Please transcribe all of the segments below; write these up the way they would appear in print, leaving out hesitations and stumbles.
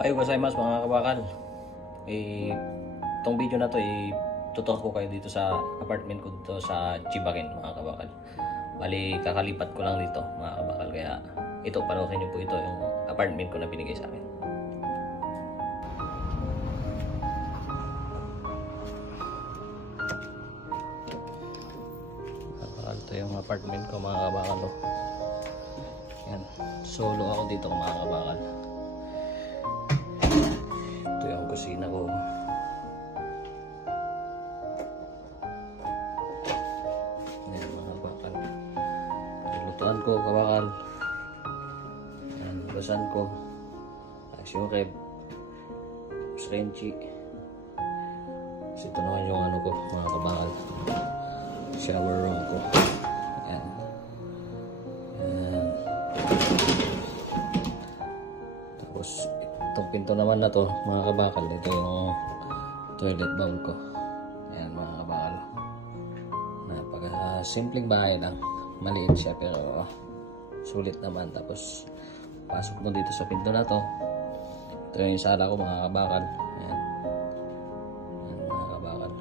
Ayo gozaimasu mga kabakal. Itong video na to tutok ko kayo dito sa apartment ko dito sa Chibaken mga kabakal. Bali kakalipat ko lang dito mga kabakal, kaya ito panoorin niyo po ito yung apartment ko na binigay sa akin. Ito yung apartment ko mga kabakal. Yan, solo ako dito mga kabakal. Ito yung kusina ko. Yan mga kabakal. Lutuan ko kabakal. Yan, basan ko. Asyokeb. Srenchi. Ito naman yung ano ko mga kabakal. Shower room ko. Yan. Yan. Tapos itong pinto naman na to mga kabakal, ito yung toilet bowl ko. Yan mga kabakal. Napaka simpleng bahay lang. Maliit siya pero sulit naman. Tapos pasok mo dito sa pinto na to. Ito yung sala ko mga kabakal. Yan. Yan mga kabakal.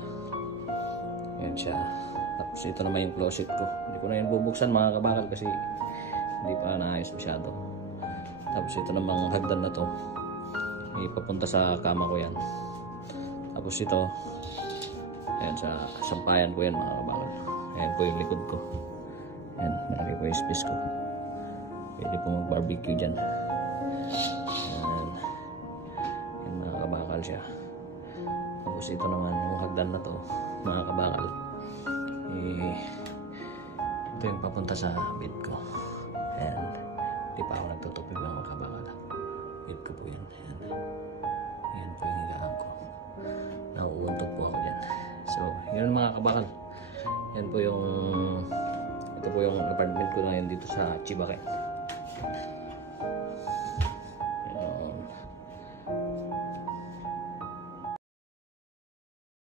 Yan siya. Tapos ito naman yung closet ko. Hindi ko na yun bubuksan mga kabakal kasi hindi pa naayos masyado. Tapos ito namang hagdan na to, ipapunta sa kama ko yan. Tapos ito, ayan, sa sampayan ko yan mga kabakal. Ayan po yung likod ko. Ayan, malaki po yung space ko. Pwede po mag-barbecue dyan. Ayan. Ayan mga kabakal siya. Tapos ito naman yung hagdan na to mga kabakal. Ito yung papunta sa bed ko. Ayan. Hindi pa ako nagtutupig mga kabakal. Bed ko po yan. Ayan. Ayan po yung higaan ko. Nauuntog po ako dyan. So, yun mga kabakal. Yan po yung ito po yung apartment ko na yan dito sa Chibaken.